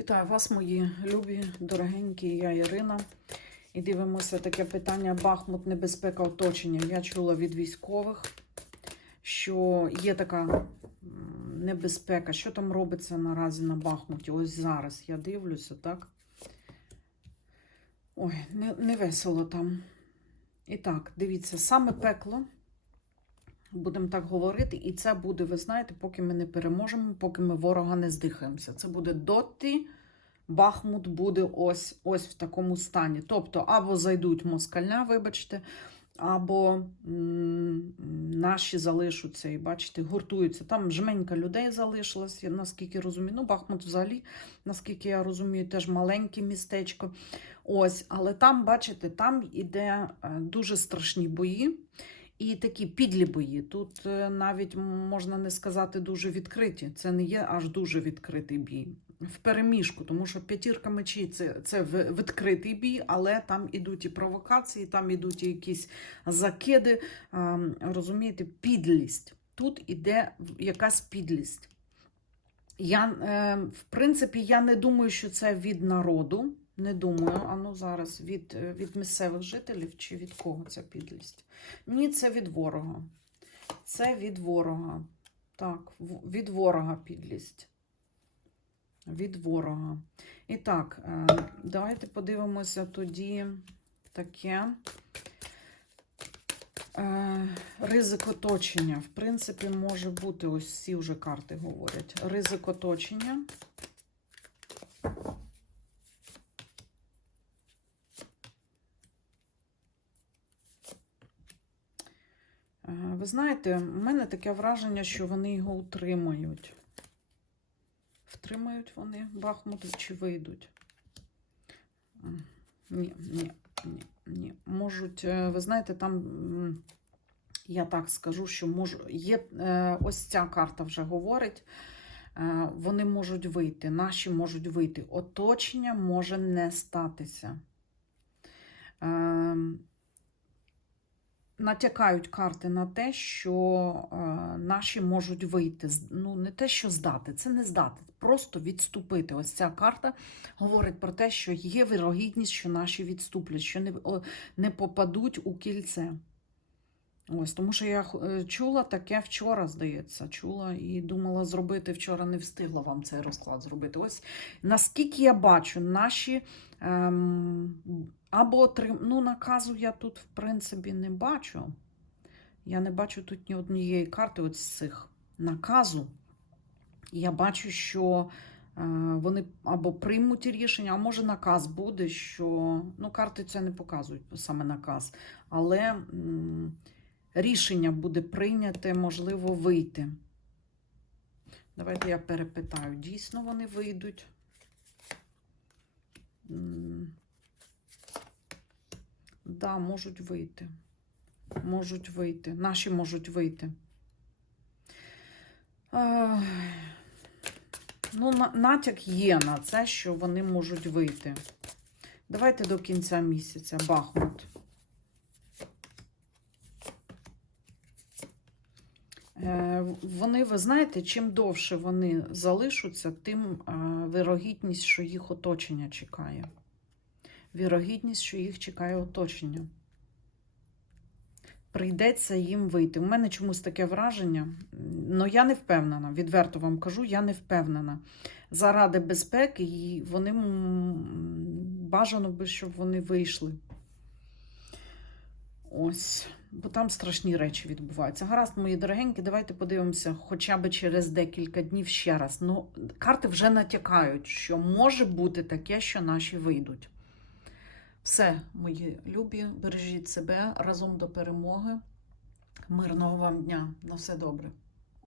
Вітаю вас, мої любі, дорогенькі, я Ірина. І дивимося таке питання Бахмут, небезпека оточення. Я чула від військових, що є така небезпека. Що там робиться наразі на Бахмуті? Ось зараз я дивлюся, так? Ой, не, не весело там. І так, дивіться, саме пекло. Будемо так говорити, і це буде, ви знаєте, поки ми не переможемо, поки ми ворога не здихаємося. Це буде доти, Бахмут буде ось ось в такому стані. Тобто, або зайдуть москаля, вибачте, або м, наші залишаться і бачите, гуртуються. Там жменька людей залишилась, наскільки розумію. Ну, Бахмут взагалі, наскільки я розумію, теж маленьке містечко. Ось, але там, бачите, там іде е, дуже страшні бої. І такі підлі бої. Тут е, навіть можна не сказати дуже відкриті. Це не є аж дуже відкритий бій. В переміжку, тому що п'ятірка мечі це, це відкритий бій, але там ідуть і провокації, там ідуть і якісь закиди. ем, Розумієте, підлість. Тут іде якась підлість. Я, е, в принципі, я не думаю, що це від народу. Не думаю, а ну зараз від, від місцевих жителів чи від кого ця підлість? Ні, це від ворога. Це від ворога. Так, від ворога підлість. Від ворога. І так, е, давайте подивимося тоді таке. Е, Ризик оточення. В принципі, може бути, ось всі вже карти говорять. Ризик оточення. Е, Ви знаєте, в мене таке враження, що вони його утримають. Втримають вони Бахмут чи вийдуть? Ні, ні, ні, ні. Можуть, е, ви знаєте, там, я так скажу, що можу, є е, ось ця карта вже говорить. е, Вони можуть вийти, наші можуть вийти. Оточення може не статися. Натякають карти на те, що е, наші можуть вийти. Ну, не те, що здати, це не здати, просто відступити. Ось ця карта говорить про те, що є вірогідність, що наші відступлять, що не, не попадуть у кільце. Ось, тому що я е, чула таке вчора, здається, чула і думала зробити вчора, не встигла вам цей розклад зробити. Ось наскільки я бачу, наші ем, або отрим... ну, наказу я тут, в принципі, не бачу. Я не бачу тут ні однієї карти от з цих наказу. Я бачу, що е, вони або приймуть рішення, а може наказ буде, що ну, карти це не показують саме наказ, але м, рішення буде прийняте, можливо, вийти. Давайте я перепитаю, дійсно вони вийдуть. Да, можуть вийти. Можуть вийти. Наші можуть вийти. Ну, натяк є на це, що вони можуть вийти. Давайте до кінця місяця. Бахмут. Вони, ви знаєте, чим довше вони залишаться, тим е, вирогідність, що їх оточення чекає. Вірогідність, що їх чекає оточення. Прийдеться їм вийти. У мене чомусь таке враження, але я не впевнена, відверто вам кажу, я не впевнена. Заради безпеки і вони бажано би, щоб вони вийшли. Ось, бо там страшні речі відбуваються. Гаразд, мої дорогенькі, давайте подивимося хоча б через декілька днів ще раз. Ну, карти вже натякають, що може бути таке, що наші вийдуть. Все, мої любі, бережіть себе разом до перемоги. Мирного вам дня. На все добре.